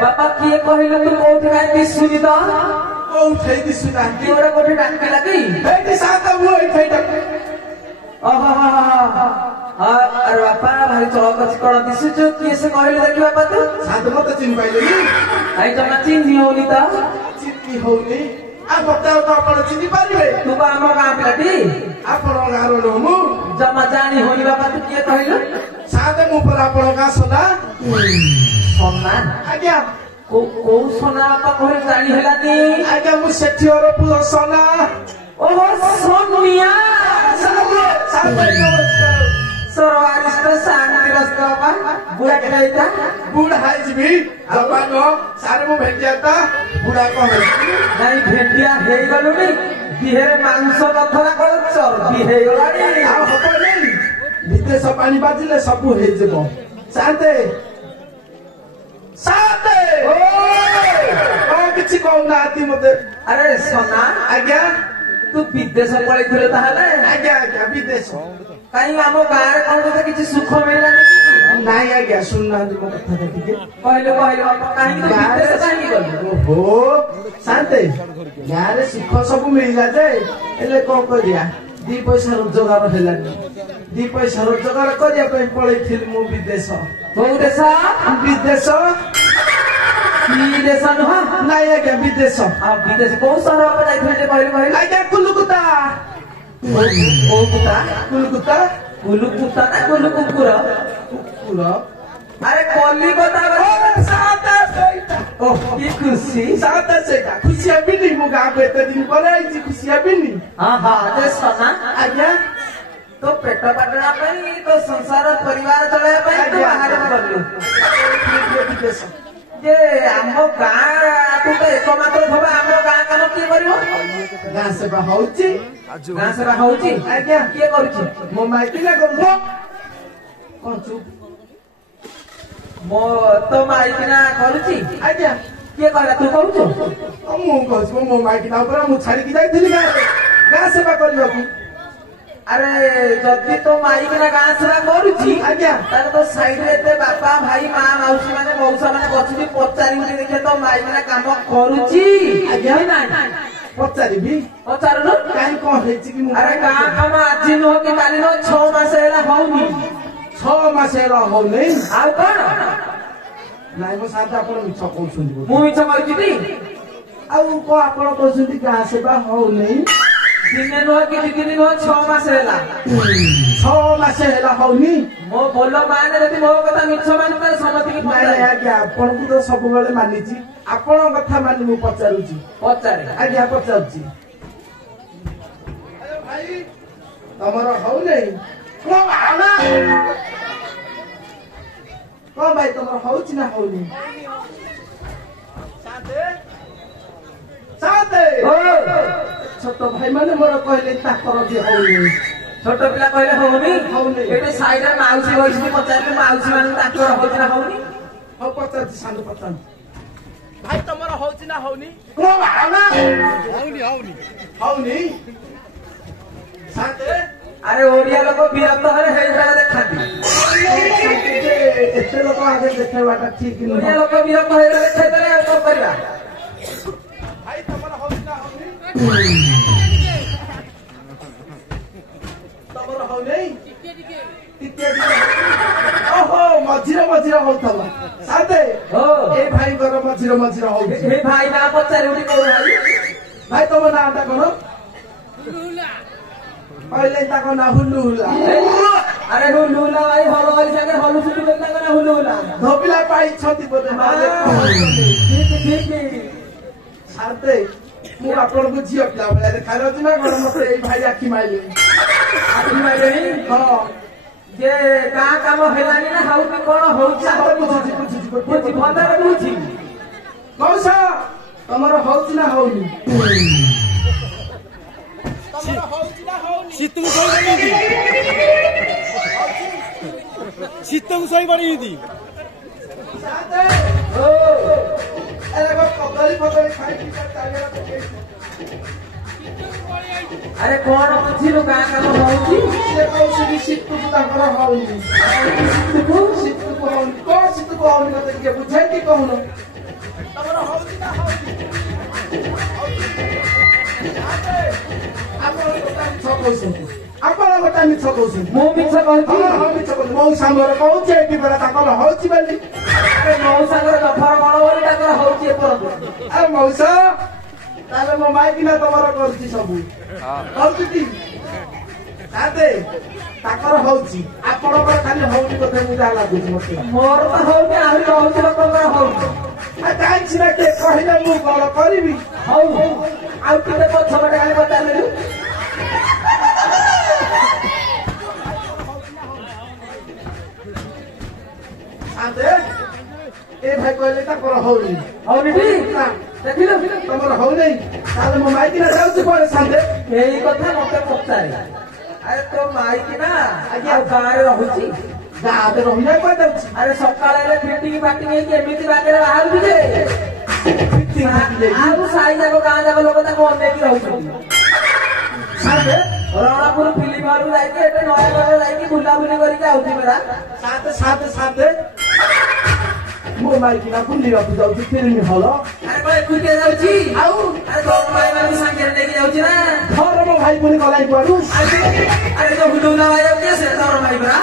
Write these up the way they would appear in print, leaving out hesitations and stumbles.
बापा किए कहले तू कोठी गाती सुनिता ओ उठैती सुनाती तोरा कोठी डाके लागि बेटी साता वो उठैता अरे बापा भारी चौक कण दिसु जो किए से कहले देखि बापा तू सात मत चिनि पाइले नि आई जमा चिन्हि होनी त चिन्हि होनी आ बताओ तो आपण चिन्हि पारिबे तू बा हम गाँ पिलाटी आपण गारो नमु जमा जानी होनी बापा तू किए कहले साते मु पर आपण का सोना सोना आज्ञा को सोना बापा कहले जानी हेलानी आज्ञा मु सेठियोर पुरो सोना ओहो सोनिया साते सरवारिष्ट शांति रस्ता बापा बुढ़ा के रहता बुढ़ा है जीवी जवान हो सारे मु भेट जाता बुढ़ा को नहीं भेटिया हे गलुनी दिहेरे मांस कथरा कल चर्बी हे गलानी आ हबो नहीं विदेश पानी बाजिले सबु हे जेबो शांते शांते ओ किछि कहू ना आती मते अरे सोना आज्ञा तू विदेश पळैथिले ताहाले आज्ञा आज्ञा विदेश काई आमो गारे कोन तो किछि सुख मिललानी नहीं आज्ञा सुनना मो कथा ठीक कहले बापा काई तो विदेश काई गल ओहो शांते यारे सुख सब मिलला जे एले को करिया दी पैसा रोजगार हेलानी दी पैसा रोजगार करिया पे पळैथिल मु विदेश कोन देश विदेश विदेश न नहीं आज्ञा विदेश आ विदेश कोन शहर पे जाइथिले कहले आज्ञा कुलकुता ओ कुता कुलकुता कुलकुता ना कुलकुकुर कुकुर अरे कलिकता साता सेटा ओ की खुशी साता सेटा खुशी बिनी मु गा को एते दिन पर आई खुशी बिनी हां जे सोना आज्ञा तो पेट पाटना पई तो संसार परिवार चलाय पई तो बाहर करलु जे हमो गाँ तू तो एकमात्र थबा हमो गाँ कानो की करिवो गाँ सेवा होउची गाँ सेवा होउची आज्ञा के करूची मो माइती ना करबो कोन चुप मो तो माइकिना करूची आज्ञा के कहला तू करूछु मु कहछु मो माइती ना पर मु छाड़ी की जाइथिली गाँ सेवा करबो अरे जदि तो माइकिना गाँ सेवा करूची आज्ञा तारे तो साइड रे ते बापा भाई मां मौसी माने मौसा माने बसिबी पचारी उठी देखे तो माइकिना काम करूची आज्ञा ना पचारिबी पचारनु काई कोन हेची कि अरे गाँ काम आज नो कि काली नो 6 मास हेला होउनी 6 मास हेला हो नहीं आउ कोन नाइ मो साथ आपण मिछ कहउछुंदी मु मिछ कहउछि आउ को आपण कहउछुंदी गाँ सेवा हो नहीं दिने नो कि दिन नो 6 मास हेला 6 मास हेला होनी मो बोलो माने जति मो कथा मिछ माने त समति कि नाइ आज्ञा आपण को तो सब बेले मानिची आपण कथा मानि मु पचारुची पचारे आज्ञा पचारुची अरे भाई तमरो हो नहीं को आना को भाई तमरो होची ना होनी साथे साथे ओ छोट भाई माने मोर कहले ताकर जे होनी छोट पिला कहले होउनी होउनी एटे साइड रे माउसी बइछि पचारे माउसी माने ताकर होउछि ना होउनी हो पचारुची सानु पचारुची भाई तमरो होउछि ना होउनी को आना होउनी होउनी होनी साथे अरे ओडिया लोक विरक्त हरे हे जगह देखाती एते लोक आगे देखेबाटा ठीक ओडिया नहीं लोक विरक्त हे देखाइ तले आ को करबा भाई तमरो होउछि ना होनी तमरो हो नहीं टिके ओहो मझिरे मझिरे होतला साथे हो ए भाई घर मझिरे मझिरे हो हे भाई ना पचारे उठी को भाई भाई तुम ना ता करो पहले ता को ना हुल्लू हुला अरे हुलुला भाई हलो वाली जगह हलु छुटी बेलना कना हुलुला धोपिला पाई छति बोले ठीक ठीक ଛାଡେ ମୁଁ ଆପଣଙ୍କୁ ଝିଅ ପିଲା ଭଳିଆ ଦେଖାଯାଉଛି ନା କଣ? ମତେ ଏଇ ଭାଇ ଆଖି ମାଇଲେଣି। ଆଖି ମାଇଲେଣି? ହଁ ଯେ ଗାଁ କାମ ହେଲାନି ନା ହଉନି କଣ ହଉଛି? ବୁଝି ଭଲରେ ବୁଝି। ମଉସା ତମର ହଉଛି ନା ହଉନି? ଶୀତକୁ ଶୋଇପାରି ଶୀତକୁ ଶୋଇପାରି କଦଳୀ ଫଦଳୀ ଖାଇକି ଆରେ କଣ ବୁଝିଲୁ ଗାଁ କାମ ହଉଛି? ସେ କହୁଛନ୍ତି ଶୀତକୁ ତାଙ୍କର ହଉନି। ଶୀତକୁ ହଉନି କଣ? ଶୀତକୁ ହଉନି ମତେ ଟିକେ ବୁଝାଇକି କହୁନ। ତମର ହଉଛି ନା ହଉନି? ଆପଣ ଗୋଟା ମିଛ କହୁଛନ୍ତି। ଆପଣ ଗୋଟା ମିଛ କହୁଛନ୍ତି। ମୁଁ ମିଛ କହୁଛି? ହଁ ମିଛ କହୁଛି। ମୋ ସାଙ୍ଗରେ କହୁଛି ଏଠି ପରା ତାଙ୍କର ହଉଛି ବୋଲି। ମଉସାଙ୍କର ଦଫା ବଳ ବୋଲି ତାଙ୍କର ହଉଛି ଏପର୍ଯ୍ୟନ୍ତ। ଆରେ ମଉସା ତାହେଲେ ମୋ ମାଇକିନା ତମର କରୁଛି ସବୁ କରୁଛି କି? ତାଙ୍କର ହଉଛି ଆପଣଙ୍କର ଖାଲି ହଉନି କଥା ମୁଁ ଯାହା ଲାଗୁଛି ମତେ। ମୋର ତ ହଉଛି ଆହୁରି ହଉଛି ଲୋକଙ୍କର ହଉଛି। କାହିଁକି ନା କିଏ କହିଲେ ମୁଁ କଣ କରିବି? ହଉ ଆଉ ଟିକେ ପଛପଟେ କାହିଁ ପଚାରିଲୁ? ଏ ଭାଇ କହିଲେ ତାଙ୍କର ହଉନି। ହଉନି ନା ଦେଖିଲୁ ତମର ହଉନି ତାହେଲେ ମୋ ମାଇକିନା ଯାଉଛି କୁଆଡେ ସାଙ୍ଗେ? ଏଇ କଥା ମତେ ପଚାରେ। ଆରେ ତୋ ମାଇକି ନା ଆଜ୍ଞା ଗାଁରେ ରହୁଛି। ଗାଁରେ ରହିଲେ କୁଆଡେ ଯାଉଛି? ଆରେ ସକାଳେ ଫିଟିକି ପାଟିକି ହେଇକି ଏମିତି ବାଗରେ ବାହାରୁଛି ଯେ ଆଉ ସାଇ ଯାକ ଗାଁ ଯାକ ଲୋକ ତାକୁ ଅନେଇକି ରହୁଛନ୍ତି। ରଣପୁର ଫିଲ୍ମ ହଲକୁ ଯାଇକି ଏଠି ନୟାଗଡ଼ ଯାଇକି ବୁଲାବୁଲି କରିକି ଆଉଛି ପରା। ସାତେ ମୋ ମାଇକିନା ବୁଲିବାକୁ ଯାଉଛି ଫିଲ୍ମ ହଲ। ଆରେ କଣ ଏକୁଟିଆ ଯାଉଛି? ଆଉ ଆରେ ତୋ ଭାଇ ମାନଙ୍କୁ ସାଙ୍ଗରେ ନେଇକି ଯାଉଛି ନା? ଘର ମୋ ଭାଇ ପୁଣି ଗଲାଇ କୁଆଡୁ? ଆରେ ଯୋଉ ହୁଲୁନା ଭାଇ ଯାଉଛି ସେ ତୋର ଭାଇ ପରା।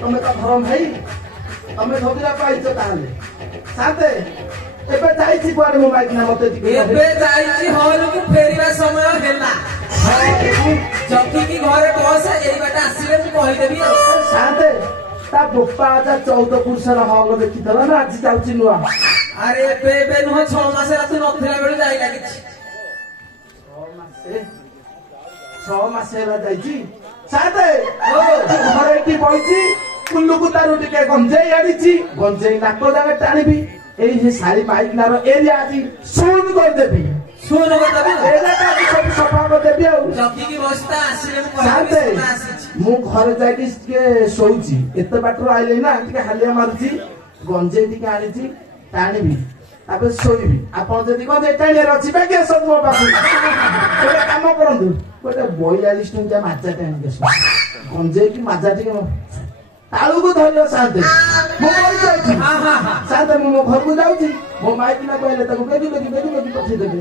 ତମେ ତ ଘର ଭାଇ ତମେ ଧବିଲା ପାଇଛ ତାହେଲେ। ସାତେ ଏବେ ଯାଇଛି କୁଆଡେ ମୋ ମାଇକିନା ମତେ ଟିକେ? ଏବେ ଯାଇଛି ହଲକୁ ଫେରିବା ସମୟ ହେଲା। ଜଗିକି ଘରେ ବସ ଏଇ ବାଟେ ଆସିଲେ ମୁଁ କହିଦେବି ଆଉ। ସାତେ ତା ବୋପା ଆଜା 14 ପୁରୁଷର ହଲ ଦେଖିଥିଲା ନା ଆଜି ଯାଉଛି ନୂଆ? ଆରେ ଏବେ ନୁହଁ 6 ମାସ ତୁ ନଥିଲା ବେଳୁ ଯାଇ ଲାଗିଛି। 6 ମାସ ହେଲା ଯାଇଛି। ସାତେ ଘରେ ଏଠି ବଇଛି କୁଲୁକୁ ତାରୁ ଟିକେ ଗଞ୍ଜେଇ ଆଣିଛି। ଗଞ୍ଜେଇ ନାକ ଜାଗା ଟାଣିବି। ଏଇ ଯେ ଶାଢୀ ମାଇକିନାର ଏରିଆ ଆଜି ଶୁଣ କରିଦେବି। ଶୁଣ କରିଦେବି ଏରିଆଟା ସବୁ ସଫା କରିଦେବି ଆଉ। ଜଗିକି ବସିତା ଆସିଲେ ସାତେ ମୁଁ ଘରେ ଯାଇକି ଟିକେ ଶୋଉଛି। ଏତେ ବାଟରୁ ଆଇଲେ ନା ଟିକେ ହାଲିଆ ମାରୁଛି। ଗଞ୍ଜେଇ ଟିକେ ଆଣିଛି ଟାଣିବି ତାପରେ ଶୋଇବି। ଆପଣ ଯଦି ଗଞ୍ଜେଇ ଟାଣିବାର ଅଛି ବାକି ସବୁ ମୋ ପାଖକୁ। ଗୋଟେ କାମ କରନ୍ତୁ ଗୋଟେ 42 ଟଙ୍କିଆ ମାଜା ଟାଣିକି ଆସ। ଗଞ୍ଜେଇ କି ମାଜା ଟିକେ ତାଳୁକୁ ଧରିବ ସାନ୍ତେ। ମୁଁ କହିଯାଉଛି ସାନ୍ତେ ମୁଁ ମୋ ଘରକୁ ଯାଉଛି। ମୋ ମାଇକିନା କହିଲେ ତାକୁ ବେଗି ପଠେଇଦେବେ।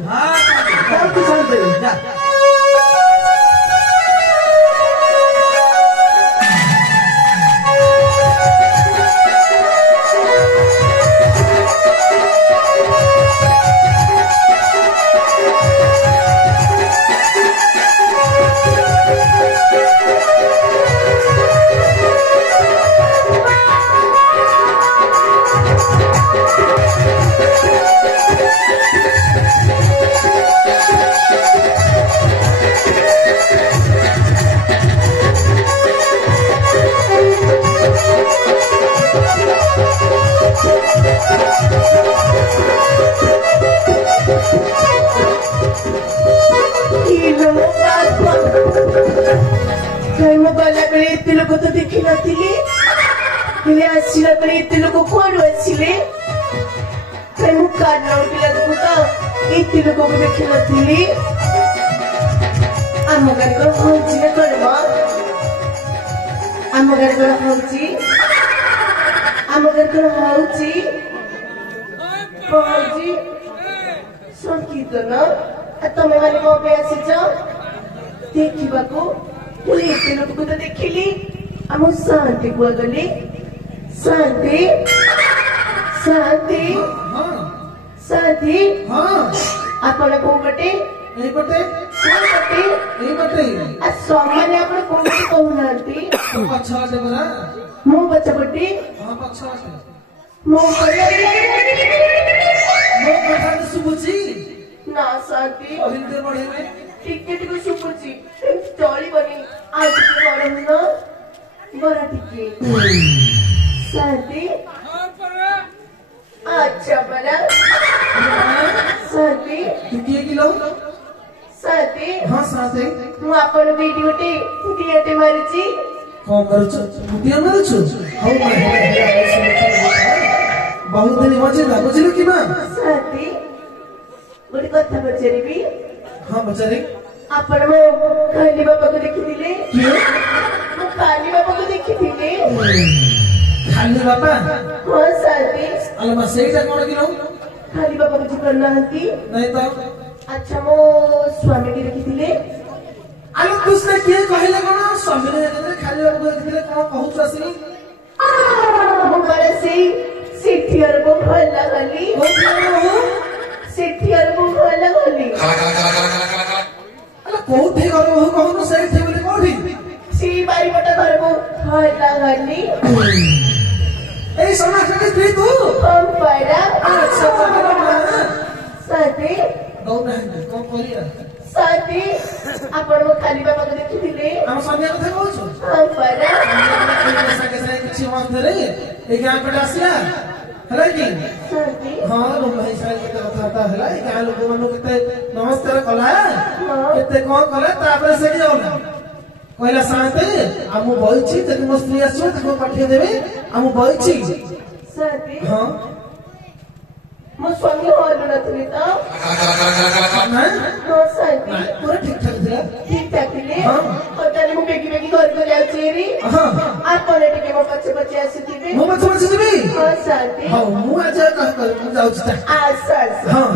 ଯାଉଛି ସାନ୍ତେ। ଏତେ ଲୋକ ତ ଦେଖିନଥିଲି। ଆସିଲା ବେଳେ ଏତେ ଲୋକ କୁଆଡୁ ଆସିଲେ? ମୁଁ କାନ ପିଲାକୁ ତ ଏତେ ଲୋକକୁ ଦେଖିନଥିଲି। ଆମ ଗାଁରେ କଣ ହଉଛି ନା କଣ? ଆମ ଗାଁରେ କଣ ହଉଛି? ଆମ ଗାଁରେ କଣ ହଉଛି? ସଂକୀର୍ତ୍ତନ। ତମେ ମାନେ କଣ ପାଇଁ ଆସିଛ ଦେଖିବାକୁ? ଏତେ ଲୋକକୁ ତ ଦେଖିଲି। ଆମ ଶାନ୍ତି କୁହାଗଲି। ଶାନ୍ତି ଆପଣ କୋଉ ପଟେ? ଏଇପଟେ ସମାନେ ଆପଣ କୋଉଠି କହୁନାହାନ୍ତି? ପଛପଟେ ପରା। ମୁଁ ପଛପଟେ? ହଁ ପଛପଟେ। ମୋ ମୋ କଥା ଶୁଭୁଛି? शांति हिंदी पढ़ेंगे टिकट को सुपुची चलिबनी आज गरम न बरा टिके शांति अच्छा बरा शांति तू किए किलो शांति हाँ साथे ମୁଁ ଆପଣ ଭିଡିଓଟି ଦିଆଟେ ମାରିଛି कौन करूछ मुटिया मारुछ हौ बहुत दिन मजे ला बुझिलु कि मां ସାଥୀ ଗୋଟେ କଥା ପଚାରିବି हाँ बचारे ଆପଣ ମୋ କାଲି ବାପାକୁ ଦେଖିଥିଲେ किए ମୁଁ କାଲି ବାପାକୁ ଦେଖିଥିଲି खाली बापा ହଁ ସାଥୀ अलमा सेटा कोन किलो କାଲି ବାପା କିଛି କରିନାହାନ୍ତି नहीं तो ଆଚ୍ଛା ମୋ ସ୍ୱାମୀକି ଦେଖିଥିଲେ आलो तुसने किए कहले कोन स्वामी ने देखले खाली बापा देखले कोन कहूछ आसी ମୁଁ bara ସେଇ ସେଠିଆରକୁ ଭଲ ଗଲି ओ किलो ସେଠିଆରକୁ ଭଲ ଗଲି अला कोठे गलो हो कहनो सेठे बोले कोठी ସେଇ ବାରିପଟ ଘରକୁ ଭଲ ଗଲି ए समाज के स्त्री तू କଣ ପାଇଲା अच्छा ସାଥୀ दौ नहीं कोन करिया ସାଥୀ ଆପଣ ମୋ କାଲି ବାପାକୁ ଦେଖିଥିଲେ हम स्वामी कथा कहूछ କଣ ପାଇଲା साके साके किछि मंदरे ए गां पे आसिला हला कि ସାଥୀ हाँ लोग भाई सारे के कथा हला ए गां लोग मनु केते नमस्कार कला केते कोन कला तापर से जाउला कहला साथे हमु बइछि त तुम स्त्री आसो ताको पाठिए देबे हमु बइछि ସାଥୀ हां ମୋ ସ୍ୱାମୀ ହଲ ନଥିଲି ତ ना ହଁ ସାଥୀ ना पूरा ठीक ठाक थिला ଠିକ ଠାକ ଥିଲେ ହଁ। ତାହେଲେ ମୁଁ ବେଗି ବେଗି ଘରକୁ ଯାଉଛି ହେରି हां ଆପଣ ଟିକେ ମୋ ପଛେ ପଛେ ଆସିଥିବେ मु मत मत जिबी ହଁ ସାଥୀ हां मु आज कह कर मु जाउछि ता ଆସ ଆସ हां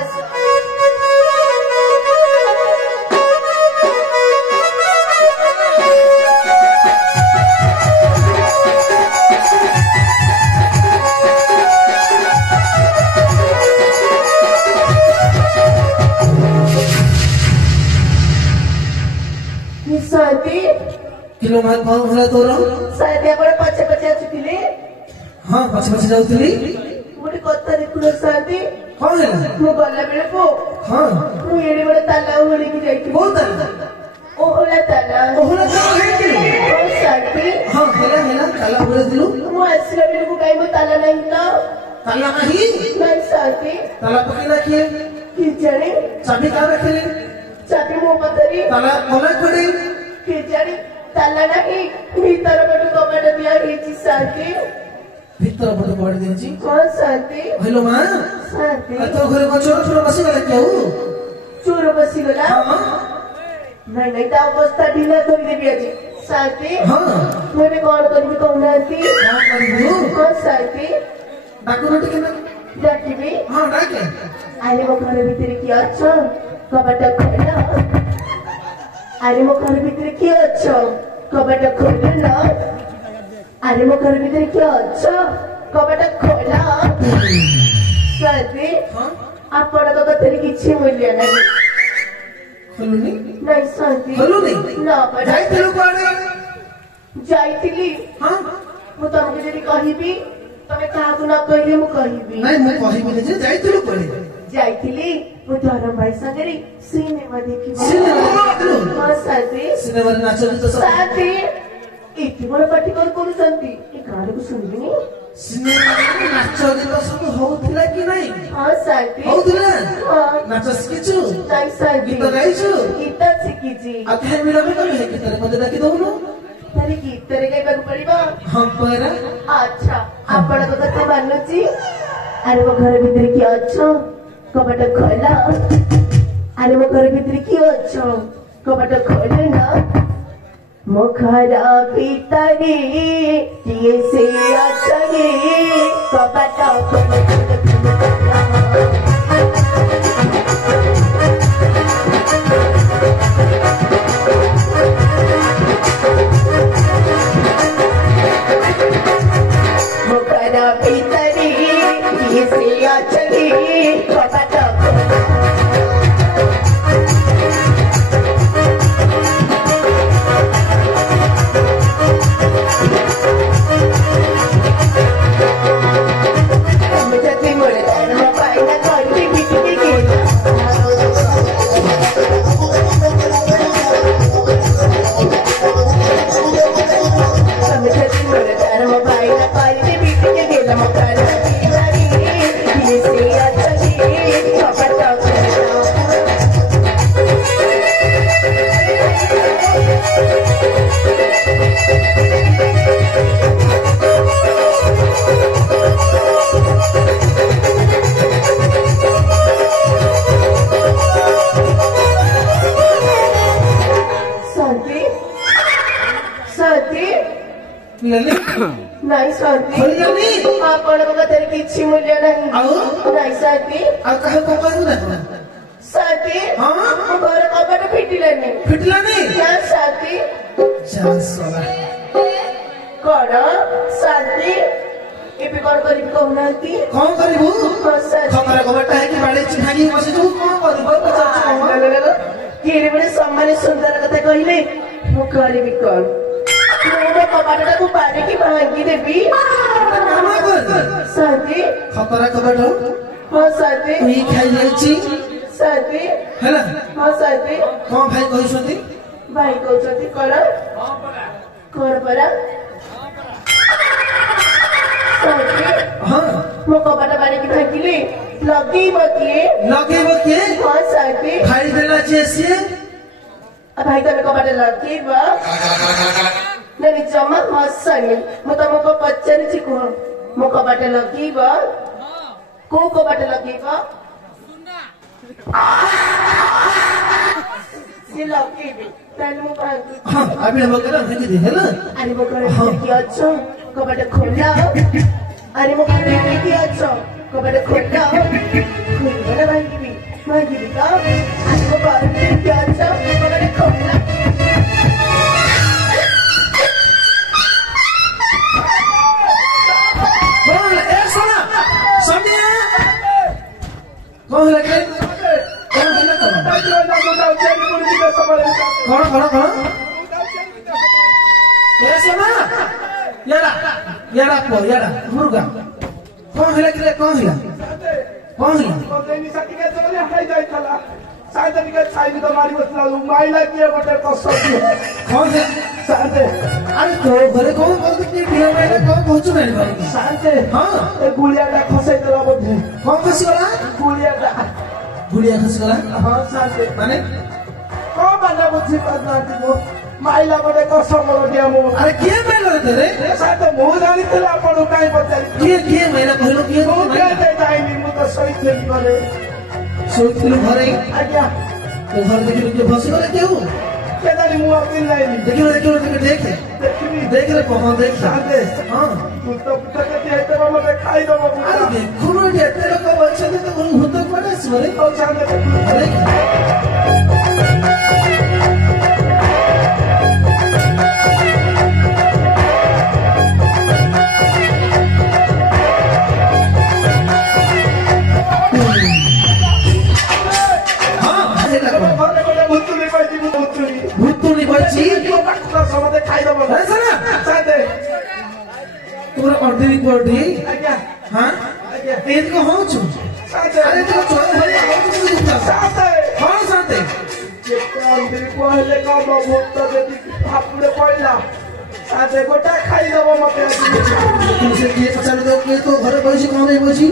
ଆସ ସାଥୀ किलो मार कोन होला तोर ସାଥୀ ଆପଣ ପଛେ ପଛେ ଆସୁଥିଲେ हां पछ पछ जाउतली ଗୋଟେ କଥା ଦେଖୁନ ସାଥୀ कोन है ମୁଁ ଗଲା ବେଳକୁ हां ମୁଁ ଏଡେ ବଡ ତାଲା ଓହଳିକି ଯାଇଥିଲି बहुत ଓହଳା ତାଲା ओहला तो है कि ହଁ ସାଥୀ हां हेला काला बोले दिलु ମୁଁ ଆସିଲା ବେଳକୁ କାଇଁ ମୋ ତାଲା ନାହିଁ ତ ताला नहीं ନାଇଁ ସାଥୀ ताला पकेला किए କି ଜାଣେ चाबी का रखले ଚାବି ମୋ ପାଖରେ ताला खोला खोले କି ଜାଣେ ତାଲା ନାହିଁ ଭିତର ପଟୁ କବାଟ ଦିଆ ହେଇଛି ସାଥୀ भीतर पट पड़ देछि ହଁ ସାଥୀ हेलो मां ସାଥୀ तो घरे को छोरा छोरा बसी गले क्यों ଚୋର ବସିଗଲା हां ନାଇଁ ନାଇଁ ତା ଅବସ୍ଥା ଢିଲା କରିଦେବି ଆଜି ସାଥୀ हां ମୁଁ ଏବେ କଣ କରିବି କହୁନାହାନ୍ତି हां करू ହଁ ସାଥୀ डाकुमेंट के ଡାକିବି हां डाके ଆରେ ମୋ ଘର ଭିତରେ କିଏ ଅଛ କବାଟ ଖୋଲ ଆରେ ମୋ ଘର ଭିତରେ କିଏ ଅଛ କବାଟ ଖୋଲ ଆରେ ମୋ ଘର ଭିତରେ କିଏ ଅଛ କବାଟ ଖୋଲ ସାଥୀ हां ଆପଣଙ୍କ କଥାରେ କିଛି ମୂଲ୍ୟ ନାହିଁ खोलुनी ନାଇଁ ସାଥୀ खोलुनी ନା ପରା जाई तेरो कोडे ଯାଇଥିଲି हां ମୁଁ ତମକୁ ଯଦି କହିବି ତମେ କାହାକୁ ନ କହିଲେ ମୁଁ କହିବି नहीं मु कहिबे जे जाई तेरो कोडे ଯାଇଥିଲି ମୁଁ ଧରମ ଭାଇ ସାଙ୍ଗରେ ସିନେମା ଦେଖିବାକୁ सिनेमा देखलु ହଁ ସାଥୀ सिनेमा रे नाच गीत सब ସାଥୀ ଏତେ ବଡ ପାଟି କରୁଛନ୍ତି ଏ ଗାଁକୁ ଶୁଣିବିନି सिनेमा रे नाच गीत सब होउथिला कि नहीं ହଁ ସାଥୀ होउथिला ହଁ नाच शिखिछु ନାଇଁ ସାଥୀ गीत गाइछु ଗୀତ ଶିଖିଛି आ काहे मिलाबे करू हे गीत रे पदे डाकी दउनु ତାହେଲେ ଗୀତରେ ଗାଇବାକୁ ପଡିବ हम परा ଆଚ୍ଛା ଆପଣଙ୍କ କଥା ମାନୁଛି ଆରେ ମୋ ଘର ଭିତରେ କିଏ ଅଛ କବାଟ ଖୋଲ ଆରେ ମୋ ଘର ଭିତରେ କିଏ ଅଛ କବାଟ ଖୋଲ ନା ମୋ ଘର ଭିତରେ କିଏ ସେ ଅଛନ୍ତି କବାଟ ଖୋଲ ମୋ ଘର ଭିତରେ କିଏ ସେ ଅଛନ୍ତି କବାଟ ଖୋଲ ଯଦି ମୋର ଧର୍ମ ପାଇନା କରିବି ଶାନ୍ତି ଖୋଲିଲାନି ଆପଣଙ୍କ କଥାରେ କିଛି ମୂଲ୍ୟ ନାହିଁ ଆଉ ନାଇଁ ଶାନ୍ତି ଆଉ କାହାକୁ କହିବୁ ନା କଣ ଶାନ୍ତି ହଁ ମୋ ଘର କବାଟ ଫିଟିଲାନି ଫିଟିଲାନି ନା ଶାନ୍ତି ଚାଷଲା କଣ ଶାନ୍ତି ଏବେ କଣ କରିବି କହୁନାହାନ୍ତି କଣ କରିବୁ ହଁ ଶାନ୍ତି ଖବର ଖବରଟା ହେଇକି ବାଡେଇଛି ଭାଙ୍ଗି ବସିଛୁ କଣ କରିବୁ ପଚାରୁଛୁ କିଏ ଗୋଟେ ସମାନ ସୁନ୍ଦର କଥା କହିଲେ ମୁଁ କରିବି କଣ ମୁଁ ମୋ କବାଟଟାକୁ ବାଡିକି ଭାଙ୍ଗିଦେବି କାମ କର ଶାନ୍ତି ଖତରା କବାଟ ହଁ ଶାନ୍ତି ଏଇ ଖାଇଯାଇଛି ଶାନ୍ତି ହେଲା ହଁ ଶାନ୍ତି କଣ ଭାଇ କହିଛନ୍ତି ଭାଇ କହୁଛନ୍ତି କଣ କଣ ପରା ଶାନ୍ତି ହଁ ମୋ କବାଟ ବାଡିକି ଭାଙ୍ଗିଲି ଲଗେଇବ କିଏ ଲଗେଇବ କିଏ ହଁ ଶାନ୍ତି ଭାଇ ଦେଲା ଯିଏ ସିଏ ଭାଇ ତମେ କବାଟ ଲଗେଇବ ନାଇଁ ଜମା ହସନି ମୁଁ ତମକୁ ପଚାରୁଛି କୁହ ମୋ କବାଟ ଲଗେଇବ କୋଉ କବାଟ ଲଗେଇବ ସିଏ ଲଗେଇବି ତାହେଲେ ମୁଁ ଭାଙ୍ଗି ହଁ ଆବିଳ ବଗେରା ଭାଙ୍ଗି ଦେ ହେଲା ଆରେ ମୋ ଘରେ କିଏ ଅଛ କବାଟ ଖୋଲା ଆରେ ମୋ ଘରେ କିଏ ଅଛ କବାଟ ଖୋଲା ଖୋଲିବ ନା ଭାଙ୍ଗିବି ଭାଙ୍ଗିବି ତ ଆରେ ମୋ ଘରେ କିଏ ଅଛ କବାଟ ଖୋଲା କଣ ଏ ଶୁଣ ସମିଆ କଣ ହେଲା କି କଣ ହେଲା କଣ କଣ ଏ ଶୁଣ यारा यारा पो यारा मुर्गा कौन हिला किले कौन हिला कौन हिला कोतेनी साथी के चले हाई जाई थला साइड के छाई तो मारी बसला माइला के गोटे कसो कौन है साथे अरे तो घरे कौन कौन कितनी किलो में कौन पहुंचू नहीं भाई साथे हां ए गुलिया का खसै देला बोधे कौन खसी वाला गुलिया खसी वाला हां साथे माने को बना बुझी पतना को माइला गोटे कसो मोर दिया मो अरे किए मेला रे साथे मो जानी थला आपण काई पचारी किए मेला कहलो किए मो के जाईनी मु तो सही थेली करे सोइथिलु घरे आज्ञा तो घर देखि के फसी गले केहू केदानी मु अपिल लाइनी देखियो देख देखिनी देख रे कहां देख साथे हां तू तो पुता के देते बाबा मैं खाई दबो अरे देखो ना एते लोक बचते तो भूत पड़े सरे तो साथे अरे भूतुनी बची समझे खाई दबो साथे तोरा ऑर्डर पड़ी आज्ञा हां आज्ञा एत को हो छु साथे अरे तो चोर भरी हो छु साथे हां साथे ये अंदर पहले का भूत तो देती फापड़े पड़ला साथे गोटा खाई दबो मते तुमसे किए चल दो के तो घर बसी कोन नहीं बसी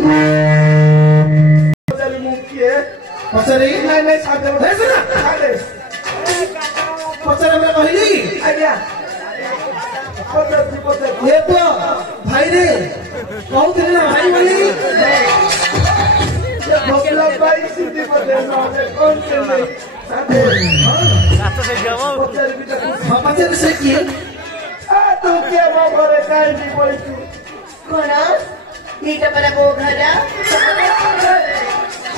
चली मुखिए पचरे नहीं साथे है सुना साथे पचरे में कहली आज्ञा ये तो भाई रे कहू थे ना भाई बोली भोगला भाई सिद्धि पते ना कौन से नहीं साथे हां पचरे से किए तू क्या मो घरे काई दी बोल तू କଣ ଏଇଟା ପରା ମୋ ଘର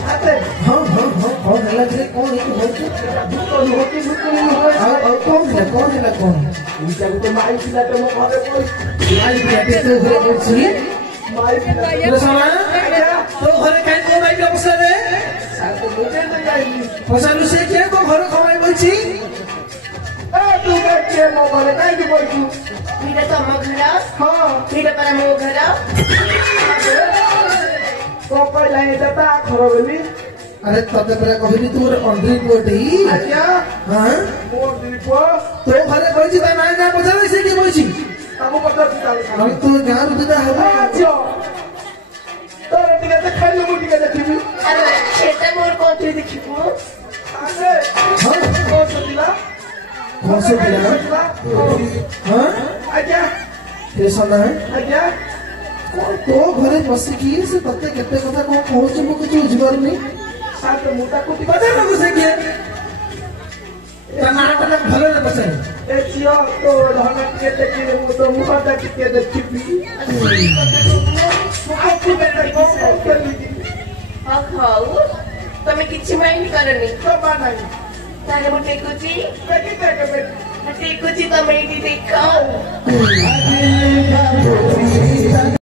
साथे हां कौन है लग रे कौन है तो होती मुतु और कौन है कौन उनका तो माई पिला तो मो घरे बोल आई बेटे तो घरे बसी माई पिला तो समा तो घरे काई को भाई व्यवस्था रे साथे मुझे नहीं जाएगी पचारू से किए तो घर खमाई बची तू क्या किए मो घरे काई दी बोल तू ଏଇଟା ତମ ଘର हां ଏଇଟା ପରା ମୋ ଘର तो पहला ये दता खरो बोली अरे तते पर कहली तू ऑर्डर कोटी आज्ञा हां मोर दीपो तो घरे बची ता ना ना पचारे से की बची ताको पता चल हम तो गां रुदा हबो आजो तो टिके ते खाली मुटी के देखिबी ଆରେ ସେଟା ମୋର କୋଉଥିରେ ଦେଖିବୁ आसे हां कौन से दिला कौन से दिला हां आज्ञा के सना है आज्ञा तो घरे बसी की से तते केते कथा को कहू मु कुछ बुझ पारनी साथे मुटा कुटी पता ना से के ତା ନାଁଟା ଭଲରେ ପଚାରେ। ଏ ଝିଅ ତୋ ଧନ ଟିକେ ଦେଖିଲେ ମୁଁ ତୋ ମୁହଁଟା ଟିକେ ଦେଖିବି। ହଉ ତମେ କିଛି ମାଇଣ୍ଡ କରନି। ଜମା ନାହିଁ। ତାହେଲେ ମୁଁ ଟେକୁଛି ଦେଖି ଦେଖ ଟେକୁଛି ତମେ ଏଇଠି ଦେଖ। ଆଜି